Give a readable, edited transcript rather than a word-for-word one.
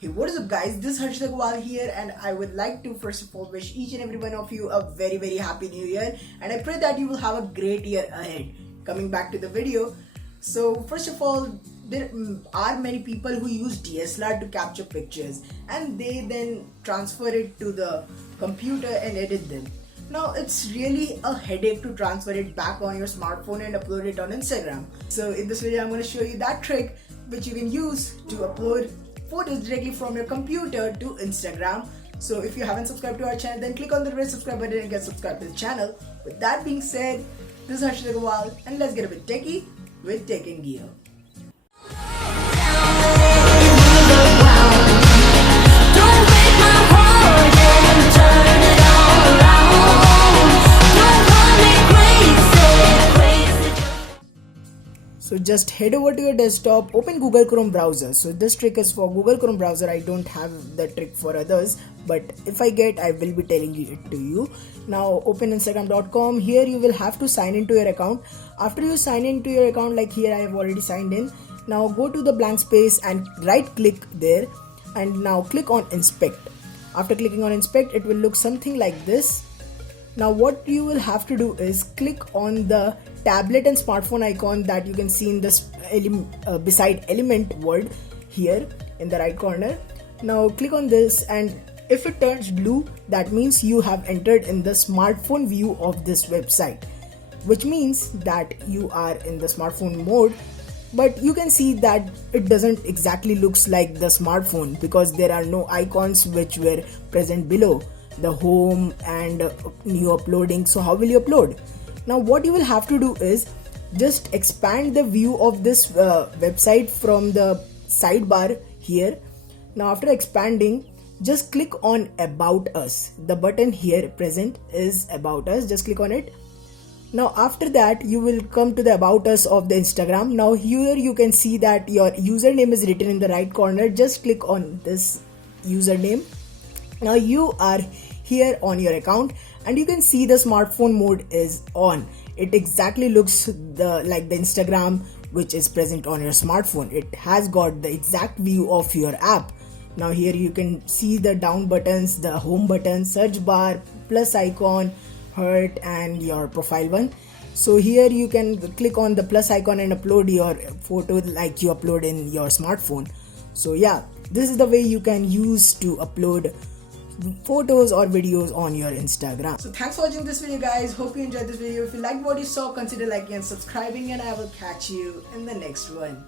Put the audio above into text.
Hey, what is up guys, this is Harshit Agarwal here and I would like to first of all wish each and every one of you a very happy new year, and I pray that you will have a great year ahead. Coming back to the video, so first of all, there are many people who use DSLR to capture pictures and they then transfer it to the computer and edit them. Now it's really a headache to transfer it back on your smartphone and upload it on Instagram. So in this video I'm going to show you that trick which you can use to upload photos directly from your computer to Instagram. So if you haven't subscribed to our channel, then click on the red subscribe button and get subscribed to the channel. With that being said, this is Harshit Agarwal and let's get a bit techie with Tech and Gear. So just head over to your desktop, open Google Chrome browser. So this trick is for Google Chrome browser. I don't have the trick for others, but if I get, I will be telling it to you. Now open Instagram.com. Here you will have to sign into your account. After you sign into your account, like here I have already signed in. Now go to the blank space and right click there and now click on inspect. After clicking on inspect, it will look something like this. Now what you will have to do is click on the tablet and smartphone icon that you can see in this beside element word here in the right corner. Now click on this, and if it turns blue, that means you have entered in the smartphone view of this website, which means that you are in the smartphone mode. But you can see that it doesn't exactly looks like the smartphone because there are no icons which were present below the home and new uploading. So how will you upload? Now what you will have to do is just expand the view of this website from the sidebar here. Now after expanding, just click on About Us. The button here present is About Us. Just click on it. Now after that you will come to the About Us of the Instagram. Now here you can see that your username is written in the right corner. Just click on this username. Now you are here on your account and you can see the smartphone mode is on. It exactly looks like the Instagram which is present on your smartphone. It has got the exact view of your app. Now here you can see the down buttons, the home button, search bar, plus icon, heart and your profile one. So here you can click on the plus icon and upload your photo like you upload in your smartphone. So yeah, this is the way you can use to upload photos or videos on your Instagram. So thanks for watching this video guys. Hope you enjoyed this video. If you liked what you saw, consider liking and subscribing, and I will catch you in the next one.